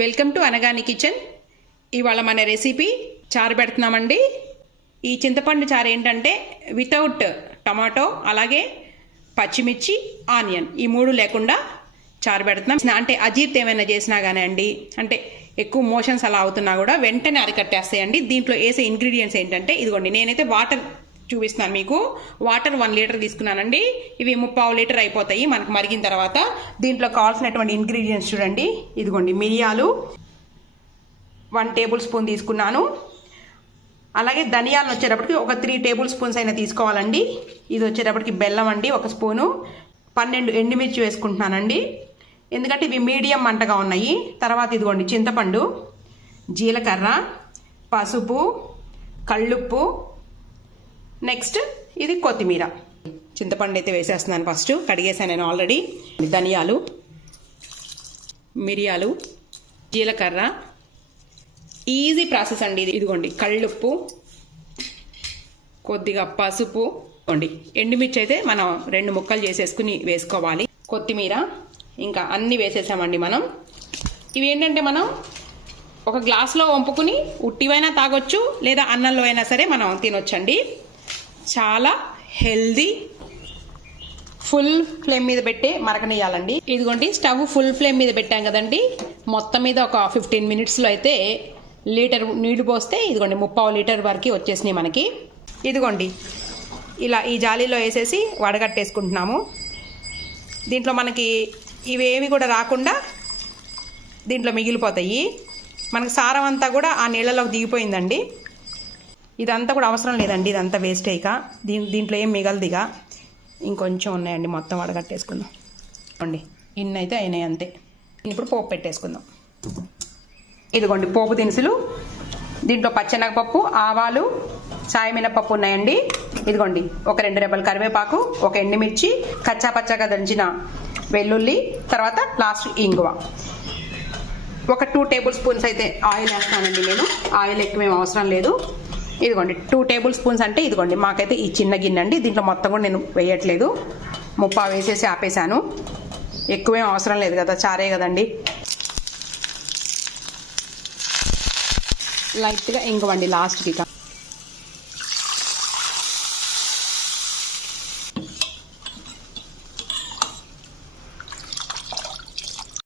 Welcome to Anagani kitchen. ఇవాళ మన recipe చారు పెడుతున్నామండి. ఈ చింతపండు చారు ఏంటంటే వితౌట్ టమాటో అలాగే పచ్చిమిర్చి ఆనియన్ ఈ మూడు లేకుండా చారు పెడుతున్నాం. అంటే అజీర్తి ఏమైనా చేసినా కానీ అండి, అంటే ఎక్కువ మోషన్స్ అలా అవుతున్నా కూడా వెంటనే అరికట్టేస్తాయండి. దీంట్లో వేసే ఇంగ్రీడియంట్స్ ఏంటంటే ఇదిగోండి, నేనైతే వాటర్ చూపిస్తున్నాను మీకు. వాటర్ 1 లీటర్ తీసుకున్నానండి. ఇవి 3/4 లీటర్ అయిపోతాయి మనకు మరిగిన తర్వాత. దీంట్లో కావాల్సినటువంటి ఇంగ్రీడియంట్స్ చూడండి. ఇదిగోండి, మిరియాలు 1 టేబుల్ స్పూన్ తీసుకున్నాను. అలాగే ధనియాలను వచ్చేటప్పటికి ఒక 3 టేబుల్ స్పూన్స్ అయినా తీసుకోవాలండి. ఇది వచ్చేటప్పటికి బెల్లం అండి 1 స్పూను. 12 ఎండుమిర్చి వేసుకుంటున్నానండి, ఎందుకంటే ఇవి మీడియం మంటగా ఉన్నాయి. తర్వాత ఇదిగోండి చింతపండు, జీలకర్ర, పసుపు, కళ్ళుప్పు, నెక్స్ట్ ఇది కొత్తిమీర. చింతపండు అయితే వేసేస్తున్నాను. ఫస్ట్ కడిగేసాను నేను ఆల్రెడీ. ధనియాలు, మిరియాలు, జీలకర్ర, ఈజీ ప్రాసెస్ అండి ఇది. ఇదిగోండి కళ్ళుప్పు, కొద్దిగా పసుపు, ఎండుమిర్చి అయితే మనం 2 ముక్కలు చేసేసుకుని వేసుకోవాలి. కొత్తిమీర, ఇంకా అన్నీ వేసేసామండి మనం. ఇవి ఏంటంటే మనం ఒక గ్లాస్లో వంపుకుని ఉట్టివైనా తాగొచ్చు, లేదా అన్నంలో అయినా సరే మనం తినొచ్చండి. చాలా హెల్దీ. ఫుల్ ఫ్లేమ్ మీద పెట్టి మరకనేయాలండి. ఇదిగోండి స్టవ్ ఫుల్ ఫ్లేమ్ మీద పెట్టాం కదండి. మొత్తం మీద ఒక 15 మినిట్స్లో అయితే లీటర్ నీళ్లు పోస్తే ఇదిగోండి 3/4 లీటర్ వరకు వచ్చేసినాయి మనకి. ఇదిగోండి ఇలా ఈ జాలీలో వేసేసి వడగట్టేసుకుంటున్నాము. దీంట్లో మనకి ఇవేమి కూడా రాకుండా దీంట్లో మిగిలిపోతాయి. మనకి సారం అంతా కూడా ఆ నీళ్ళలోకి దిగిపోయిందండి. ఇదంతా కూడా అవసరం లేదండి, ఇదంతా వేస్ట్ అయ్యాక దీంట్లో ఏం మిగలదిగా. ఇంకొంచెం ఉన్నాయండి, మొత్తం వడగట్టేసుకుందాం అండి. ఇన్ని అయితే అయినాయి అంతే. ఇప్పుడు పోపు పెట్టేసుకుందాం. ఇదిగోండి పోపు దినుసులు. దీంట్లో పచ్చెనగపప్పు, ఆవాలు, సాయమినపప్పు ఉన్నాయండి. ఇదిగోండి ఒక 2 రెబ్బల కరివేపాకు, ఒక ఎండుమిర్చి, కచ్చాపచ్చాగా దంచిన వెల్లుల్లి, తర్వాత లాస్ట్ ఇంగువ. ఒక 2 టేబుల్ స్పూన్స్ అయితే ఆయిల్ వేస్తానండి నేను. ఆయిల్ ఎక్కువేం అవసరం లేదు. ఇదిగోండి 2 టేబుల్ స్పూన్స్ అంటే ఇదిగోండి మాకైతే ఈ చిన్న గిన్నె అండి. దీంట్లో మొత్తం కూడా నేను వేయట్లేదు, 3/4 వేసేసి ఆపేసాను. ఎక్కువేం అవసరం లేదు కదా, చారే కదండి. లైట్గా ఇంగువండి లాస్ట్కి.